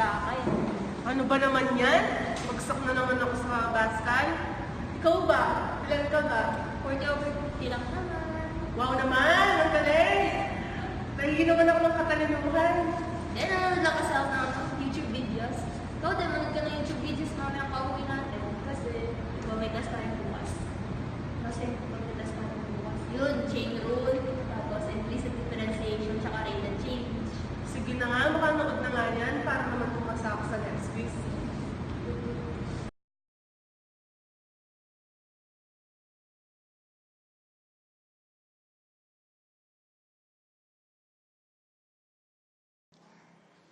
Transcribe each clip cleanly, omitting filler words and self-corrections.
lakay. Ano ba naman yan? Bagsak na naman ako sa basket. Ikaw ba? Ilan ka ba? 40/50 lang naman. Wow naman! Ang galing! Nahihilo naman ako ng katalinuhan. Nanonood lang kasi ako ng YouTube videos. Ikaw din, manood ka ng YouTube videos mamaya pauwi natin. Kasi, diba may test tayo bukas. Kasi, may test tayo bukas. Yun, chain rule, tapos implicit differentiation, tsaka rate and change. Sige na nga, makanood na nga yan para naman pumasa ako sa next quiz.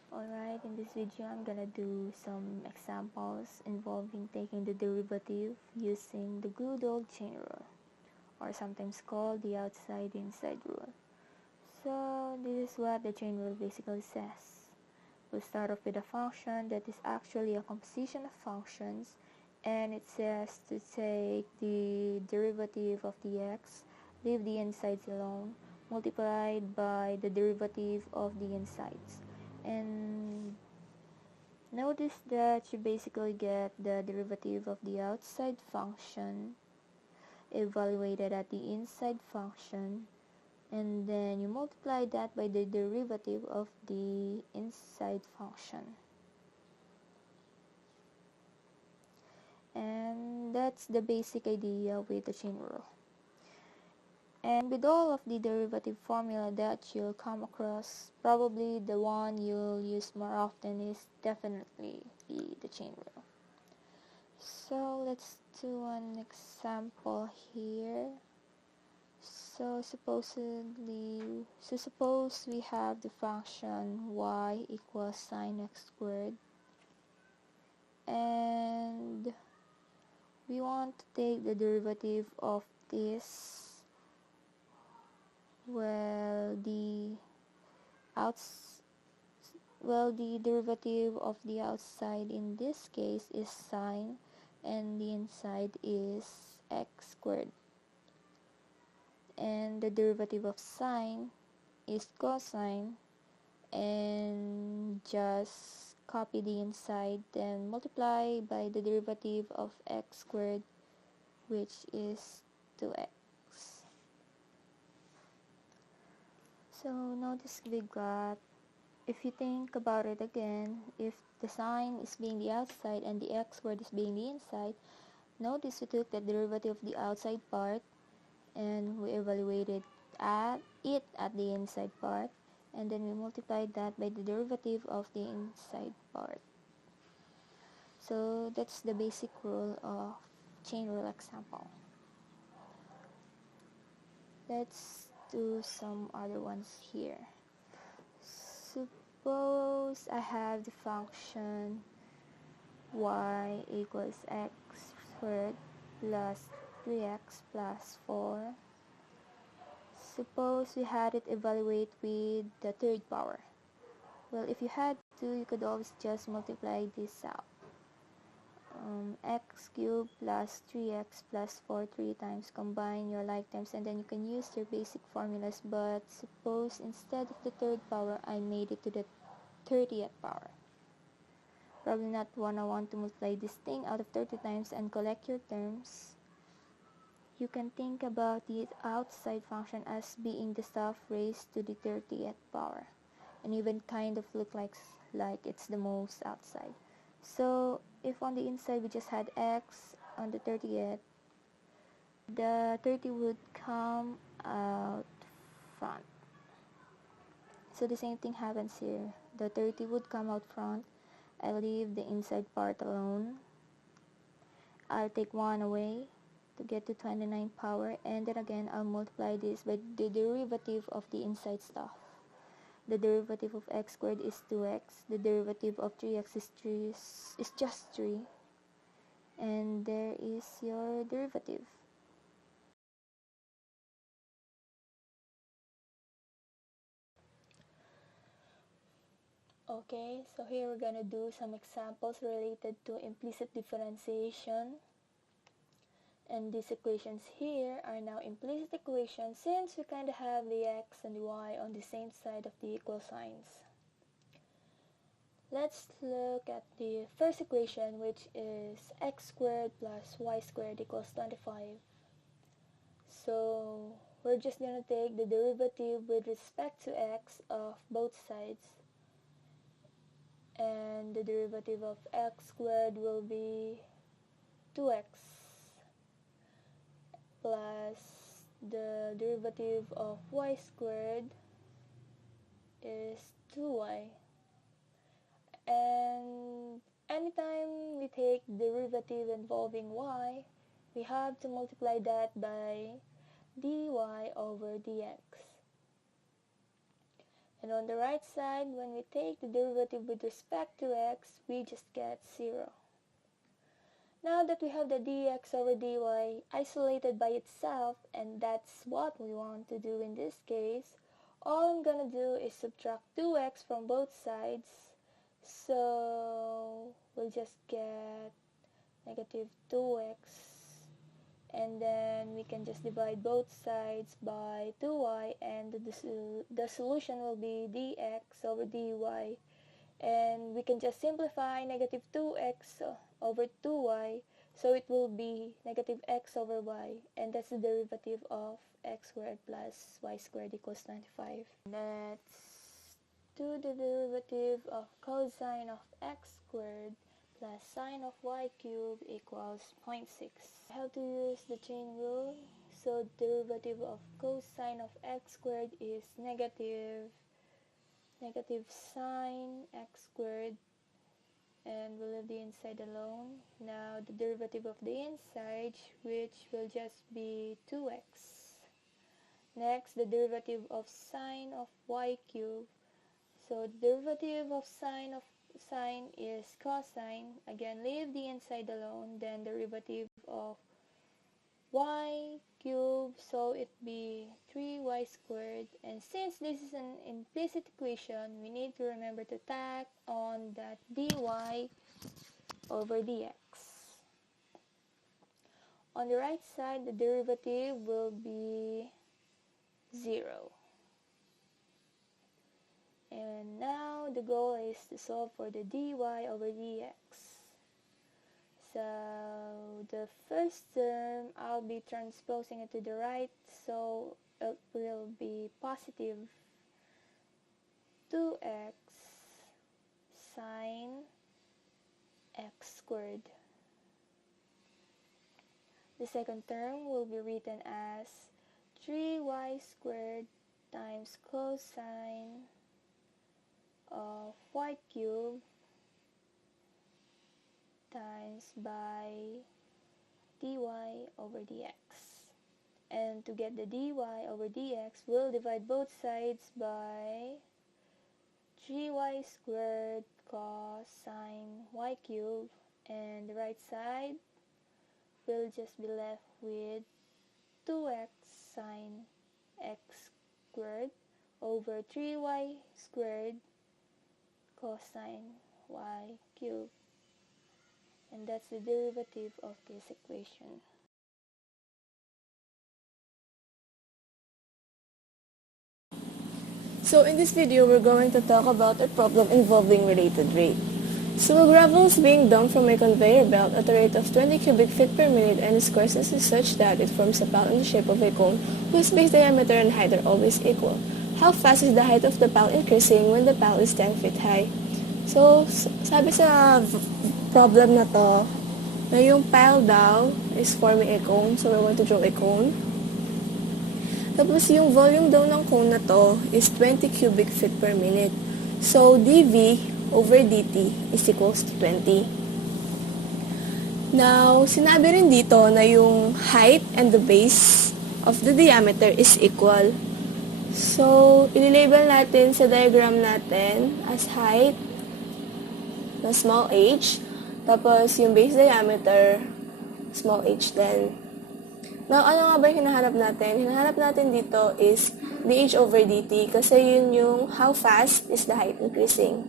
Alright, in this video I'm gonna do some examples involving taking the derivative using the good old chain rule, or sometimes called the outside-inside rule. So this is what the chain rule basically says. We'll start off with a function that is actually a composition of functions, and it says to take the derivative of the x, leave the insides alone, multiplied by the derivative of the insides. And notice that you basically get the derivative of the outside function evaluated at the inside function, and then you multiply that by the derivative of the inside function. And that's the basic idea with the chain rule. And with all of the derivative formula that you'll come across, probably the one you'll use more often is definitely the chain rule. So let's do an example here. So suppose we have the function y equals sine x squared, and we want to take the derivative of this. Well, the derivative of the outside in this case is sine, and the inside is x squared. And the derivative of sine is cosine, and just copy the inside, then multiply by the derivative of x squared, which is 2x. So notice we got, if you think about it again, if the sine is being the outside and the x squared is being the inside, notice we took the derivative of the outside part and we evaluated it at the inside part, and then we multiplied that by the derivative of the inside part. So that's the basic rule of chain rule example. Let's do some other ones here. Suppose I have the function y equals x squared plus 3x plus 4. Suppose we had it evaluate with the third power. Well, if you had to, you could always just multiply this out. X cubed plus 3x plus 4 3 times, combine your like terms, and then you can use your basic formulas. But suppose instead of the third power, I made it to the 30th power. Probably not want to multiply this thing out of 30 times and collect your terms. You can think about the outside function as being the stuff raised to the 30th power, and even kind of look like it's the most outside. So if on the inside we just had x, on the 30th, the 30 would come out front. So the same thing happens here. The 30 would come out front. I leave the inside part alone. I'll take 1 away to get to 29 power, and then again I'll multiply this by the derivative of the inside stuff. The derivative of x squared is 2x. The derivative of 3x is just 3. And there is your derivative. Okay, so here we're gonna do some examples related to implicit differentiation. And these equations here are now implicit equations since we kind of have the x and the y on the same side of the equal signs. Let's look at the first equation, which is x squared plus y squared equals 25. So we're just going to take the derivative with respect to x of both sides. And the derivative of x squared will be 2x plus the derivative of y squared is 2y. And anytime we take derivative involving y, we have to multiply that by dy over dx. And on the right side, when we take the derivative with respect to x, we just get 0. Now that we have the dx over dy isolated by itself, and that's what we want to do in this case, all I'm gonna do is subtract 2x from both sides. So we'll just get negative 2x, and then we can just divide both sides by 2y, and the solution will be dx over dy, and we can just simplify negative 2x over 2y, so it will be negative x over y, and that's the derivative of x squared plus y squared equals 95. Let's do the derivative of cosine of x squared plus sine of y cubed equals 0.6. I have to use the chain rule, so derivative of cosine of x squared is negative sine x squared, and we'll leave the inside alone. Now the derivative of the inside, which will just be 2x. Next, the derivative of sine of y cubed. So the derivative of sine is cosine. Again, leave the inside alone. Then derivative of y cubed, so it be 3y squared. And since this is an implicit equation, we need to remember to tack on that dy over dx. On the right side, the derivative will be 0. And now the goal is to solve for the dy over dx. So the first term, I'll be transposing it to the right, so it will be positive 2x sine x squared. The second term will be written as 3y squared times cosine of y cubed times by dy over dx. And to get the dy over dx, we'll divide both sides by 3y squared cosine y cubed, and the right side will just be left with 2x sine x squared over 3y squared cosine y cubed. And that's the derivative of this equation. So in this video, we're going to talk about a problem involving related rate. So a gravel is being dumped from a conveyor belt at a rate of 20 cubic feet per minute, and its course is such that it forms a pile in the shape of a cone whose base diameter and height are always equal. How fast is the height of the pile increasing when the pile is 10 feet high? So sabi sa problem na to, na yung pile daw is forming a cone, so we're going to draw a cone. Tapos yung volume daw ng cone na to is 20 cubic feet per minute. So dV over dt is equals to 20. Now, sinabi rin dito na yung height and the base of the diameter is equal. So, ililabel natin sa diagram natin as height na small h, tapos yung base diameter small h din. Now, ano nga ba yung hinahanap natin? Hinahanap natin dito is dh over dt kasi yun yung how fast is the height increasing.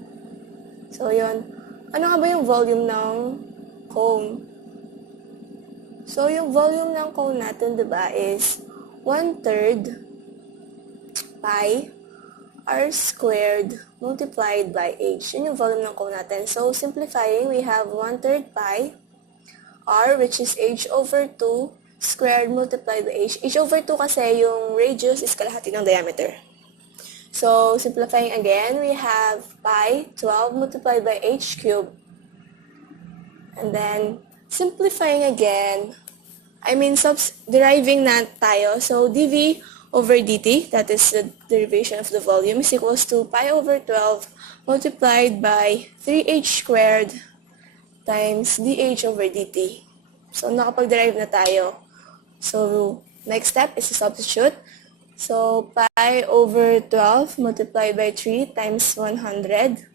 So, yun. Ano nga ba yung volume ng cone? So, yung volume ng cone natin, diba, is 1/3 pi r squared multiplied by h. Yun yung volume ng cone natin. So, simplifying, we have 1/3 pi r, which is h over 2 squared multiplied by h. H over 2 kasi yung radius is kalahati ng diameter. So, simplifying again, we have pi 12 multiplied by h cubed. And then, simplifying again, deriving na tayo. So, dv over dt, that is the derivation of the volume, is equals to pi over 12 multiplied by 3h squared times dh over dt. So, nakapag-derive na tayo. So, next step is to substitute. So, pi over 12 multiplied by 3 times 100.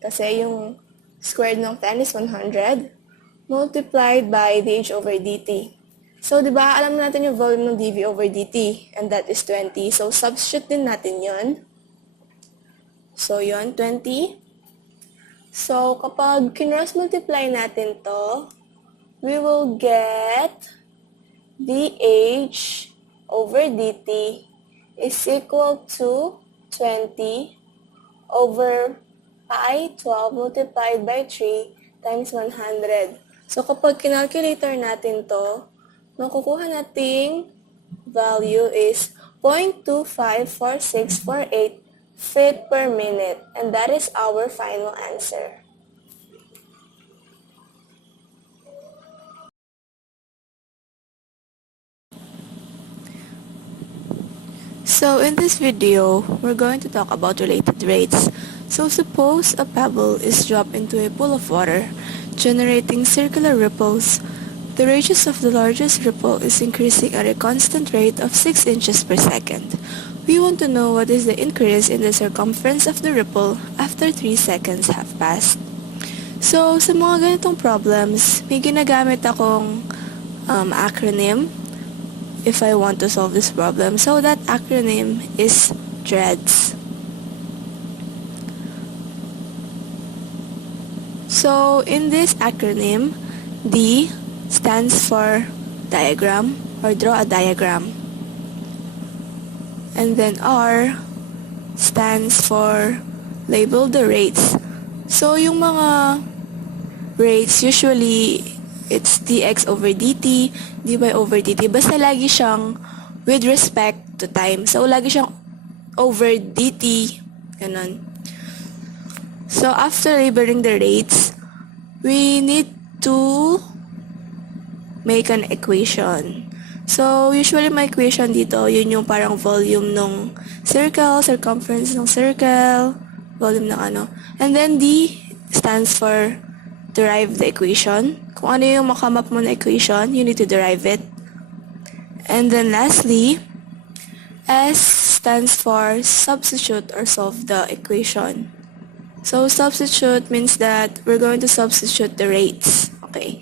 Kasi yung squared ng 10 is 100. Multiplied by dh over dt. So, di ba, alam natin yung volume ng dv over dt, and that is 20. So, substitute din natin yon. So, yon 20. So, kapag kinross-multiply natin to, we will get dh over dt is equal to 20 over pi 12 multiplied by 3 times 100. So, kapag kinalculator natin to, makukuha nating value is 0.254648 feet per minute. And that is our final answer. So in this video, we're going to talk about related rates. So suppose a pebble is dropped into a pool of water, generating circular ripples. The radius of the largest ripple is increasing at a constant rate of 6 inches per second. We want to know what is the increase in the circumference of the ripple after 3 seconds have passed. So, sa mga ganitong problems, may ginagamit akong acronym if I want to solve this problem. So, that acronym is DREADS. So, in this acronym, D stands for diagram or draw a diagram. And then R stands for label the rates. So, yung mga rates, usually, it's dx over dt, dy over dt. Basta lagi siyang with respect to time. So, lagi siyang over dt. Ganun. So, after labeling the rates, we need to make an equation. So, usually my equation dito, yun yung parang volume ng circle, circumference ng circle, volume ng ano. And then D stands for derive the equation. Kung ano yung makamap mo na equation, you need to derive it. And then lastly, S stands for substitute or solve the equation. So, substitute means that we're going to substitute the rates. Okay.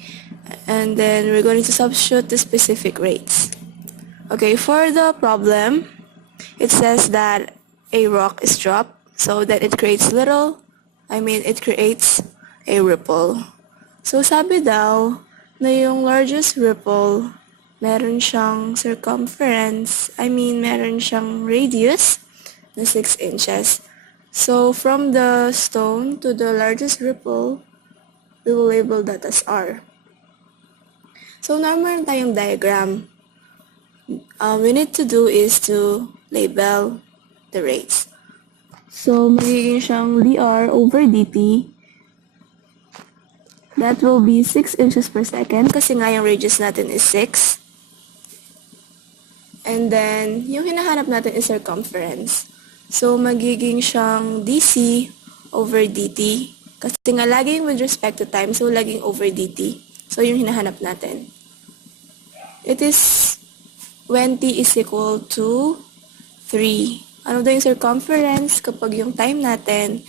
And then we're going to substitute the specific rates. Okay, for the problem, it says that a rock is dropped so that it creates it creates a ripple. So sabi daw na yung largest ripple, meron siyang meron siyang radius na 6 inches. So from the stone to the largest ripple, we will label that as R. So, now meron tayong diagram. We need to do is to label the rates. So, magiging siyang dr over dt. That will be 6 inches per second kasi nga yung radius natin is 6. And then, yung hinahanap natin is circumference. So, magiging siyang dc over dt. Kasi nga laging with respect to time, so laging over dt. So, yung hinahanap natin. It is 20 is equal to 3. Ano daw yung circumference kapag yung time natin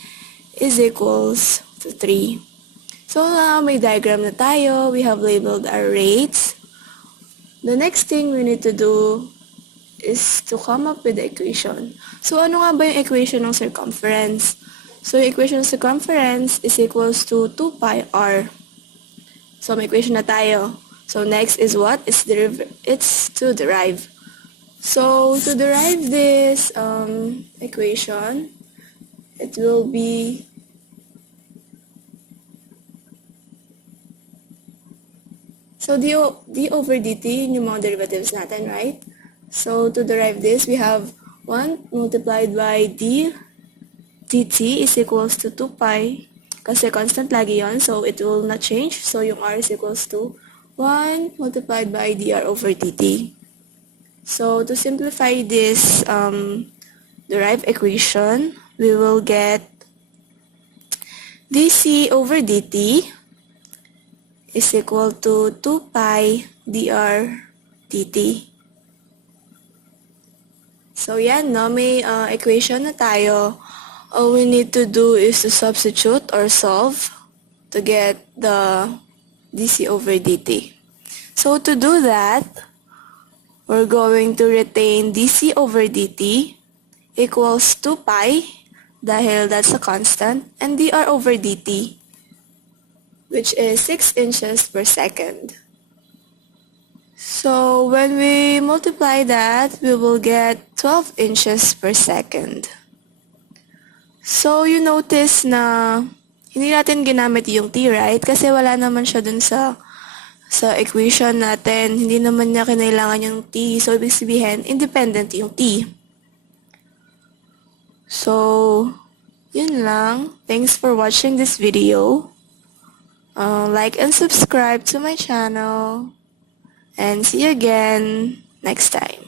is equals to 3. So, may diagram na tayo. We have labeled our rates. The next thing we need to do is to come up with the equation. So, ano nga ba yung equation ng circumference? So, yung equation ng circumference is equals to 2 pi r. So, may equation na tayo. So, next is what? It's to derive. So to derive this equation, it will be d over dt, yung mga derivatives natin, right? So to derive this, we have 1 multiplied by d dt is equals to 2 pi. Kasi constant lagi yon, so it will not change. So yung r is equals to 1 multiplied by dr over dt. So to simplify this derived equation, we will get dc over dt is equal to 2 pi dr dt. So yan, no? May equation na tayo. All we need to do is to substitute or solve to get the dc over dt. So to do that, we're going to retain dc over dt equals 2 pi, dahil that's a constant, and dr over dt, which is 6 inches per second. So when we multiply that, we will get 12 inches per second. So you notice na hindi natin ginamit yung t, right? Kasi wala naman siya dun sa equation natin. Hindi naman niya kinailangan yung t. So ibig sabihin, independent yung t. So, yun lang. Thanks for watching this video. Like and subscribe to my channel. And see you again next time.